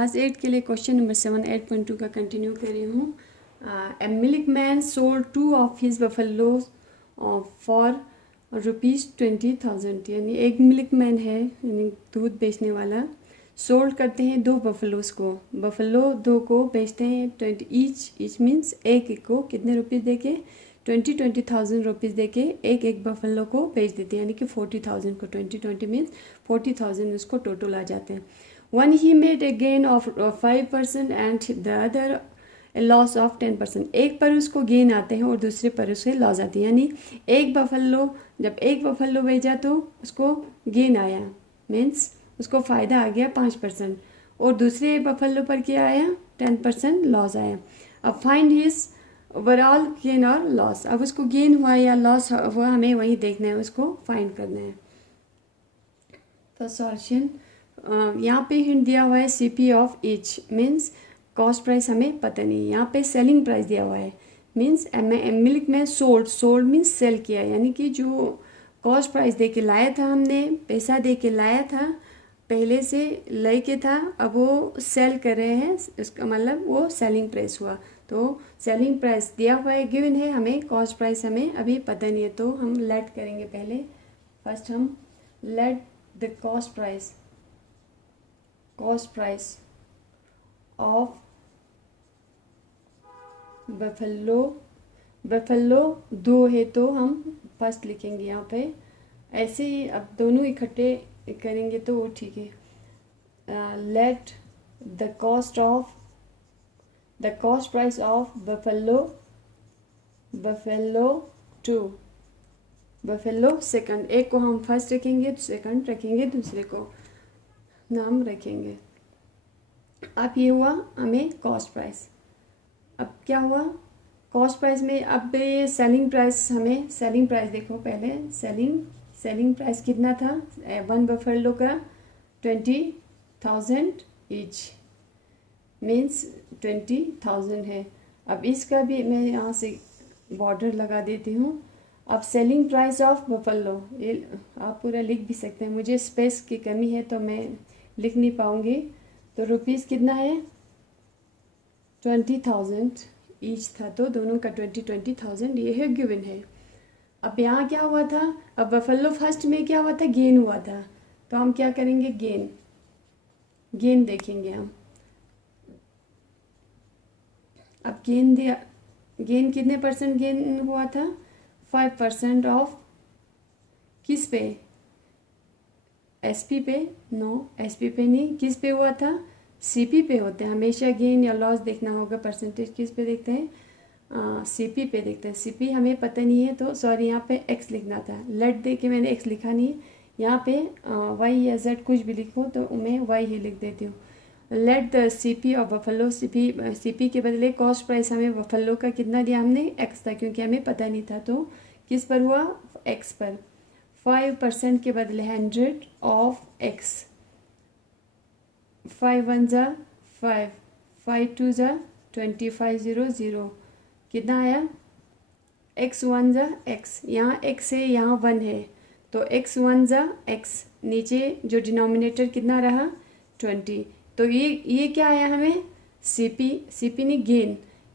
Class 8 के लिए question number 7 8.2 का कंटिन्यू कर रही हूँ। A milk man sold 2 of his buffalo for ₹20,000। यानी एक मिल्क मैन है, यानी दूध बेचने वाला, सोल्ड करते हैं 2 बफेलोज को। बफेलो 2 को बेचते हैं 20 ईच मीन्स एक एक को कितने रुपीज़ दे के 20,000 रुपीज़ दे के एक बफेलो को बेच देते हैं, यानी कि 40,000 को 20 मीन्स 40,000 उसको टोटल आ जाते हैं। One he made a gain of 5% and the other a loss of 10%। एक पर उसको गेन आते हैं और दूसरे पर उसे लॉस आती है। यानी जब एक बफेलो बेचा तो उसको गेन आया, मीन्स उसको फ़ायदा आ गया 5%, और दूसरे बफेलो पर क्या आया 10% लॉस आया। अब फाइंड हिज ओवरऑल गेन और लॉस। अब उसको गेन हुआ या लॉस हुआ हमें वही देखना है, उसको फाइंड करना है। तो सॉल्यूशन यहाँ पे हिंट दिया हुआ है CP of each means cost price हमें पता नहीं। यहाँ पे सेलिंग प्राइस दिया हुआ है मीन्स मिल्क में सोल्ड मीन्स सेल किया, यानी कि जो कॉस्ट प्राइस दे के लाया था, हमने पैसा दे के लाया था, पहले से ले के था, अब वो सेल कर रहे हैं, इसका मतलब वो सेलिंग प्राइस हुआ। तो सेलिंग प्राइस दिया हुआ है, गिवन है, हमें कॉस्ट प्राइस हमें अभी पता नहीं है, तो हम लेट करेंगे पहले। फर्स्ट हम let the cost price of buffalo 2 है, तो हम फर्स्ट लिखेंगे यहाँ पे। ऐसे ही अब दोनों इकट्ठे करेंगे तो वो ठीक है। Let the cost price of buffalo second, एक को हम फर्स्ट रखेंगे, सेकंड रखेंगे, दूसरे को नाम रखेंगे। अब ये हुआ हमें कॉस्ट प्राइस। अब क्या हुआ कॉस्ट प्राइस में, अब ये सेलिंग प्राइस, हमें सेलिंग प्राइस देखो पहले। सेलिंग प्राइस कितना था 1 बफेलो का 20,000 ईच मीन्स 20,000 है। अब इसका भी मैं यहाँ से बॉर्डर लगा देती हूँ। अब सेलिंग प्राइस ऑफ बफेलो, ये आप पूरा लिख भी सकते हैं, मुझे स्पेस की कमी है तो मैं लिख नहीं पाऊँगी। तो रुपीज़ कितना है 20,000 ईच था, तो दोनों का 20,000 ये है, गिवन है। अब यहाँ क्या हुआ था, अब बफेलो फर्स्ट में क्या हुआ था, गेन हुआ था, तो हम क्या करेंगे, गेन देखेंगे हम। अब गेन कितने परसेंट गेन हुआ था 5% ऑफ किस पे, SP पे, नो SP पे नहीं, किस पे हुआ था, CP पे होते हैं। हमेशा गेन या लॉस देखना होगा, परसेंटेज किस पे देखते हैं, CP पे देखते हैं। CP हमें पता नहीं है, तो सॉरी यहाँ पे X लिखना था, लेट दे के मैंने X लिखा नहीं है। यहाँ पे Y या Z कुछ भी लिखो तो मैं Y ही लिख देती हूँ। Let the CP of buffalo, CP के बदले कॉस्ट प्राइस हमें बफेलो का कितना दिया हमने, X था, क्योंकि हमें पता नहीं था, तो किस पर हुआ, X पर। 5% के बदले 100 ऑफ X, 5 1 जा 5, 5 2 जा 2500, कितना आया, X 1 जा X, यहाँ X है, यहाँ 1 है, तो X 1 जा X, नीचे जो डिनोमिनेटर कितना रहा 20, तो ये क्या आया हमें, CP ने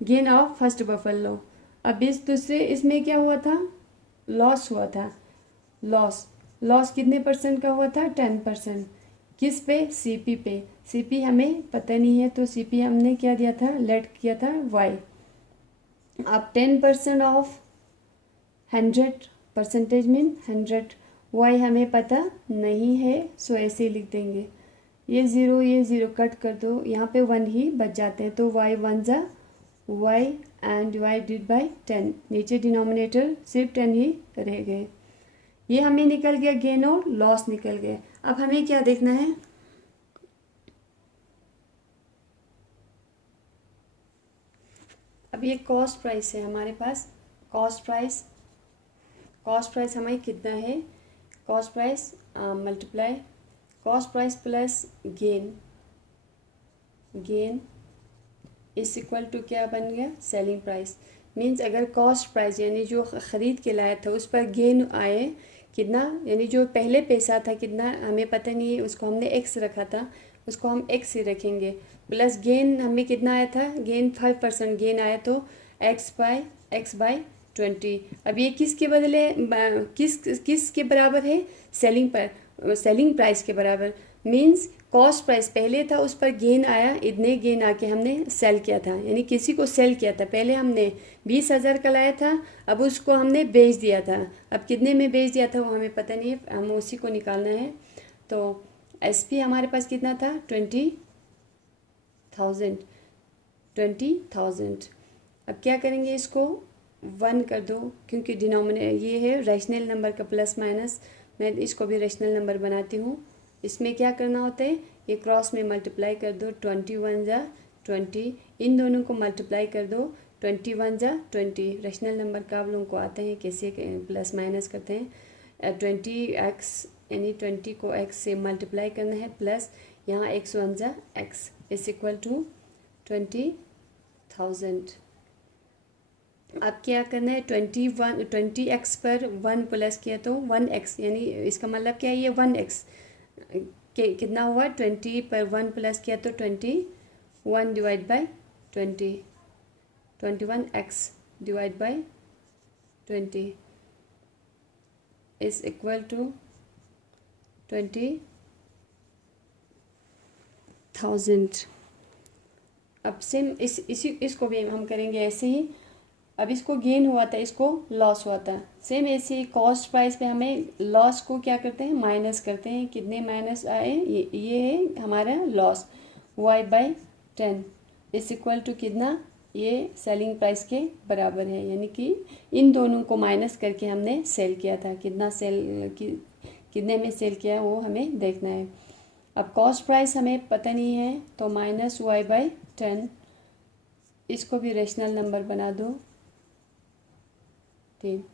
गेन ऑफ फर्स्ट बफेलो। अब इस दूसरे इसमें क्या हुआ था, लॉस हुआ था, लॉस कितने परसेंट का हुआ था 10%, किस पे, CP पे। CP हमें पता नहीं है, तो CP हमने क्या दिया था, लेट किया था Y। अब 10% ऑफ 100, परसेंटेज मीन 100, Y हमें पता नहीं है, सो ऐसे ही लिख देंगे। ये ज़ीरो कट कर दो, यहाँ पे 1 ही बच जाते हैं, तो Y 1 जा Y एंड डिवाइडेड बाय 10, नीचे डिनोमिनेटर सिर्फ 10 ही रह गए। ये हमें निकल गया गेन और लॉस निकल गए। अब हमें क्या देखना है, अब ये कॉस्ट प्राइस है हमारे पास। कॉस्ट प्राइस हमारी कितना है, cost price multiply cost price plus gain is equal to क्या बन गया, सेलिंग प्राइस। मीन्स अगर कॉस्ट प्राइस यानी जो ख़रीद के लाया था उस पर गेन आए कितना, यानी जो पहले पैसा था कितना हमें पता नहीं है, उसको हमने X रखा था, उसको हम x ही रखेंगे। प्लस गेन हमें कितना आया था, गेन 5% गेन आया, तो x बाय 20। अब ये किसके बदले किस के बराबर है, सेलिंग प्राइस के बराबर। मीन्स कॉस्ट प्राइस पहले था, उस पर गेन आया, इतने गेन आके हमने सेल किया था, यानी किसी को सेल किया था। पहले हमने 20,000 का लाया था, अब उसको हमने बेच दिया था। अब कितने में बेच दिया था वो हमें पता नहीं है, हमें उसी को निकालना है। तो SP हमारे पास कितना था, 20,000। अब क्या करेंगे, इसको 1 कर दो, क्योंकि डिनोमिनेटर ये है रैशनल नंबर का प्लस माइनस। मैं इसको भी रैशनल नंबर बनाती हूँ। इसमें क्या करना होता है, ये क्रॉस में मल्टीप्लाई कर दो, 21 जा 20, इन दोनों को मल्टीप्लाई कर दो, 21 जा 20। रैशनल नंबर का आप लोगों को आते हैं कैसे प्लस माइनस करते हैं। 20x यानी 20 को x से मल्टीप्लाई करना है, प्लस यहाँ x1 जा x इज इक्वल टू 20,000। अब क्या करना है, 20x पर 1 प्लस किया तो 1x, यानी इसका मतलब क्या है, ये 1x कितना हुआ, 20 पर 1 प्लस किया तो 21 divide by 20, 21x divide by 20 is equal to 20,000। अब सेम इसको भी हम करेंगे ऐसे ही। अब इसको गेन हुआ था, इसको लॉस हुआ था, सेम ऐसे ही कॉस्ट प्राइस पे हमें लॉस को क्या करते हैं, माइनस करते हैं। कितने माइनस आए, ये है हमारा loss, y/10 is equal to कितना, ये सेलिंग प्राइस के बराबर है, यानी कि इन दोनों को माइनस करके हमने सेल किया था। कितने में सेल किया वो हमें देखना है। अब कॉस्ट प्राइस हमें पता नहीं है, तो -y/10, इसको भी रेशनल नंबर बना दो। ठीक,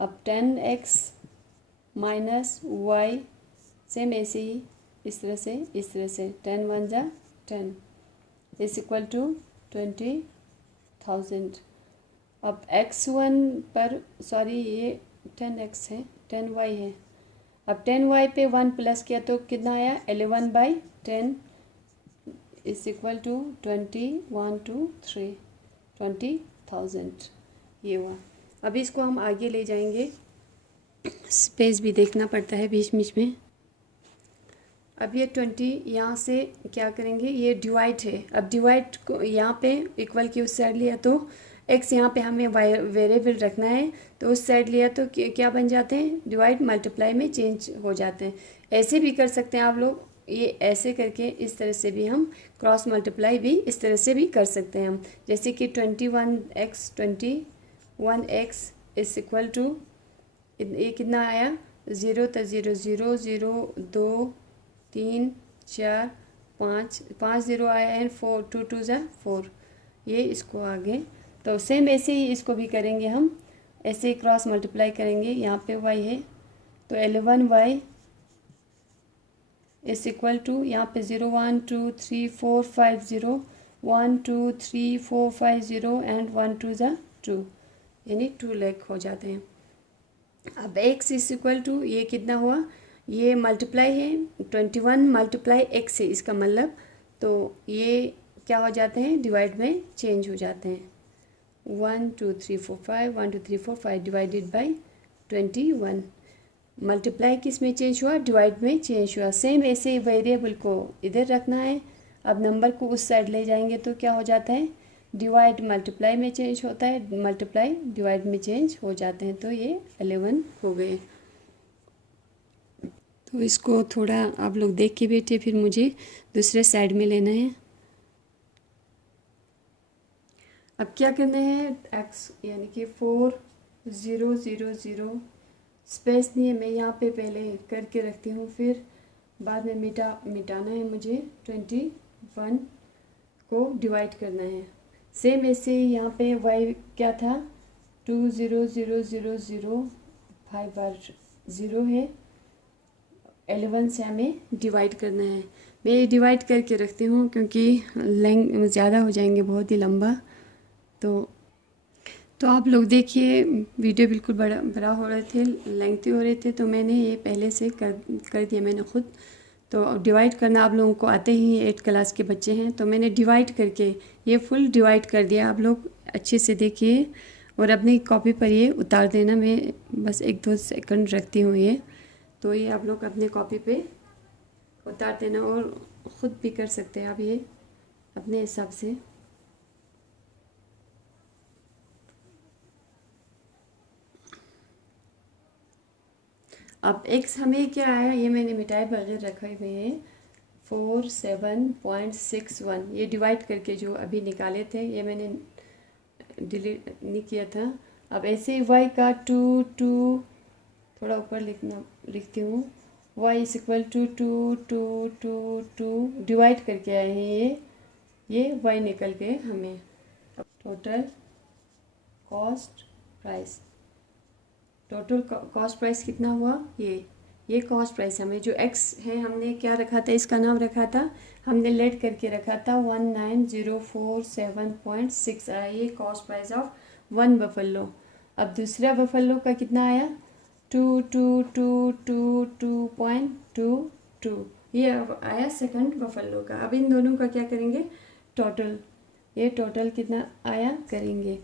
अब 10x माइनस y, सेम ऐसे ही इस तरह से 10 1 जा 10 इज इक्वल टू 20,000। अब x1 पर, सॉरी ये 10x है, 10y है। अब 10y पे 1 प्लस किया तो कितना आया, 11/10 इज इक्वल टू 20,000। ये हुआ। अभी इसको हम आगे ले जाएंगे, स्पेस भी देखना पड़ता है बीच बीच में। अब ये 20 यहाँ से क्या करेंगे, ये डिवाइड है। अब डिवाइड को यहाँ पे इक्वल की उस साइड लिया तो x यहाँ पे हमें वेरिएबल रखना है, तो उस साइड लिया तो क्या बन जाते हैं, डिवाइड मल्टीप्लाई में चेंज हो जाते हैं। ऐसे भी कर सकते हैं आप लोग, ये ऐसे करके इस तरह से भी हम क्रॉस मल्टीप्लाई भी इस तरह से भी कर सकते हैं हम। जैसे कि 21x इज इक्वल टू, ये कितना आया, 0 तो 0 0 0 2 3 4 5 0 आया है, 4 2 2 जा 4, ये इसको आगे। तो सेम ऐसे ही इसको भी करेंगे हम, ऐसे ही क्रॉस मल्टीप्लाई करेंगे। यहाँ पे y है तो 11y इज इक्वल टू, यहाँ पे 0 1 2 3 4 5 0 1 2 3 4 5 0 एंड 1 2 जा 2, यानी 2 लाख हो जाते हैं। अब x इज इक्वल टू, ये कितना हुआ, ये मल्टीप्लाई है, 21 मल्टीप्लाई x है इसका मतलब, तो ये क्या हो जाते हैं, डिवाइड में चेंज हो जाते हैं। 1 2 3 4 5 1 2 3 4 5 डिवाइडेड बाई 21, मल्टीप्लाई किस में चेंज हुआ, डिवाइड में चेंज हुआ। सेम ऐसे वेरिएबल को इधर रखना है। अब नंबर को उस साइड ले जाएंगे तो क्या हो जाता है, डिवाइड मल्टीप्लाई में चेंज होता है, मल्टीप्लाई डिवाइड में चेंज हो जाते हैं। तो ये 11 हो गए। तो इसको थोड़ा आप लोग देख के बैठिए, फिर मुझे दूसरे साइड में लेना है। अब क्या करना है, x यानी कि 4 0 0 0, स्पेस नहीं है, मैं यहाँ पे पहले करके रखती हूँ, फिर बाद में मिटाना है मुझे। 21 को डिवाइड करना है। सेम ऐसे ही यहाँ पे y क्या था, 2 0 0 0 0 5 बार 0 है, 11 से हमें डिवाइड करना है। मैं ये डिवाइड करके रखती हूँ क्योंकि लेंथ ज़्यादा हो जाएंगे, बहुत ही लंबा। तो आप लोग देखिए, वीडियो बिल्कुल बड़ा हो रहे थे, लेंथी हो रहे थे, तो मैंने ये पहले से कर दिया मैंने खुद। तो डिवाइड करना आप लोगों को आते ही 8 क्लास के बच्चे हैं, तो मैंने डिवाइड करके ये फुल डिवाइड कर दिया। आप लोग अच्छे से देखिए और अपनी कॉपी पर ये उतार देना। मैं बस 1-2 सेकंड रखती हूँ ये, तो ये आप लोग अपने कॉपी पे उतार देना और ख़ुद भी कर सकते हैं आप ये अपने हिसाब से। अब x हमें क्या आया, ये मैंने मिटाई बगैर रखे हुए हैं 47.61, ये डिवाइड करके जो अभी निकाले थे, ये मैंने डिलीट नहीं किया था। अब ऐसे y का 2 थोड़ा ऊपर लिखती हूँ, y is equal to 2 divide करके आए हैं ये y निकल के हमें। अब total cost price, total cost price कितना हुआ, ये कॉस्ट प्राइस हमें जो x है हमने क्या रखा था, इसका नाम रखा था, हमने लेट करके रखा था 19047.6 आया ये कॉस्ट प्राइस ऑफ 1 बफेलो। अब दूसरा बफेलो का कितना आया 22222.22, ये अब आया सेकंड बफेलो का। अब इन दोनों का क्या करेंगे टोटल, ये टोटल कितना आया करेंगे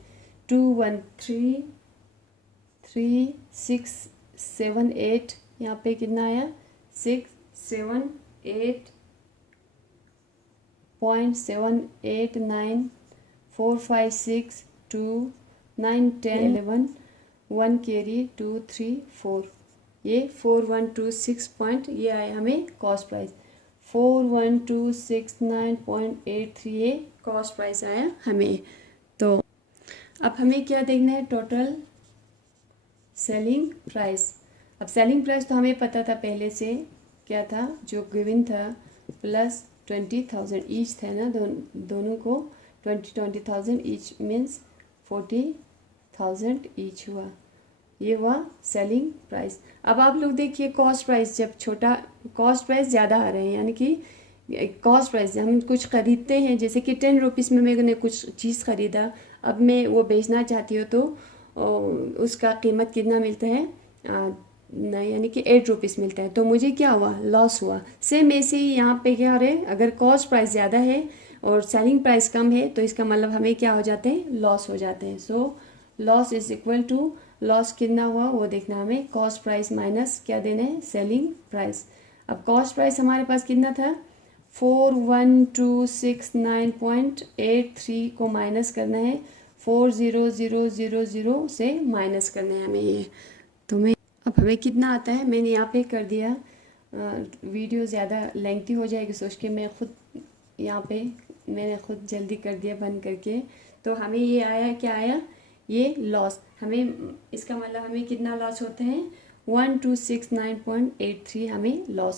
213.678, यहाँ पे कितना आया 678.7894562 1 कैरी 2 3 4, ये 4126 ये आया हमें कॉस्ट प्राइस। 4126.9.83 ये कॉस्ट प्राइस आया हमें। तो अब हमें क्या देखना है टोटल सेलिंग प्राइस। अब सेलिंग प्राइस तो हमें पता था पहले से क्या था, जो गिवन था प्लस 20,000 ईच था ना, दोनों को 20,000 ईच मीन्स 40,000 ईच हुआ, ये हुआ सेलिंग प्राइस। अब आप लोग देखिए कॉस्ट प्राइस, जब छोटा कॉस्ट प्राइस ज़्यादा आ रहे हैं, यानी कि कॉस्ट प्राइस हम कुछ ख़रीदते हैं, जैसे कि 10 रुपीज़ में मैंने कुछ चीज़ ख़रीदा, अब मैं वो बेचना चाहती हूँ तो उसका कीमत कितना मिलता है यानी कि 8 रुपीज़ मिलता है, तो मुझे क्या हुआ लॉस हुआ। सेम ऐसे ही यहाँ पे क्या हो रहा है, अगर कॉस्ट प्राइस ज़्यादा है और सेलिंग प्राइस कम है तो इसका मतलब हमें क्या हो जाते हैं लॉस हो जाते हैं। So loss is equal to, loss कितना हुआ वो देखना हमें, कॉस्ट प्राइस माइनस क्या देना है सेलिंग प्राइस। अब कॉस्ट प्राइस हमारे पास कितना था 41269.83 को माइनस करना है 40000 से माइनस करना है हमें ये। तो मैं अब हमें कितना आता है मैंने यहाँ पे कर दिया, वीडियो ज़्यादा लेंथी हो जाएगी सोच के मैं खुद यहाँ पे मैंने खुद जल्दी कर दिया बंद करके। तो हमें ये आया क्या आया ये लॉस, हमें इसका मतलब हमें कितना लॉस होता है 1269.83 हमें लॉस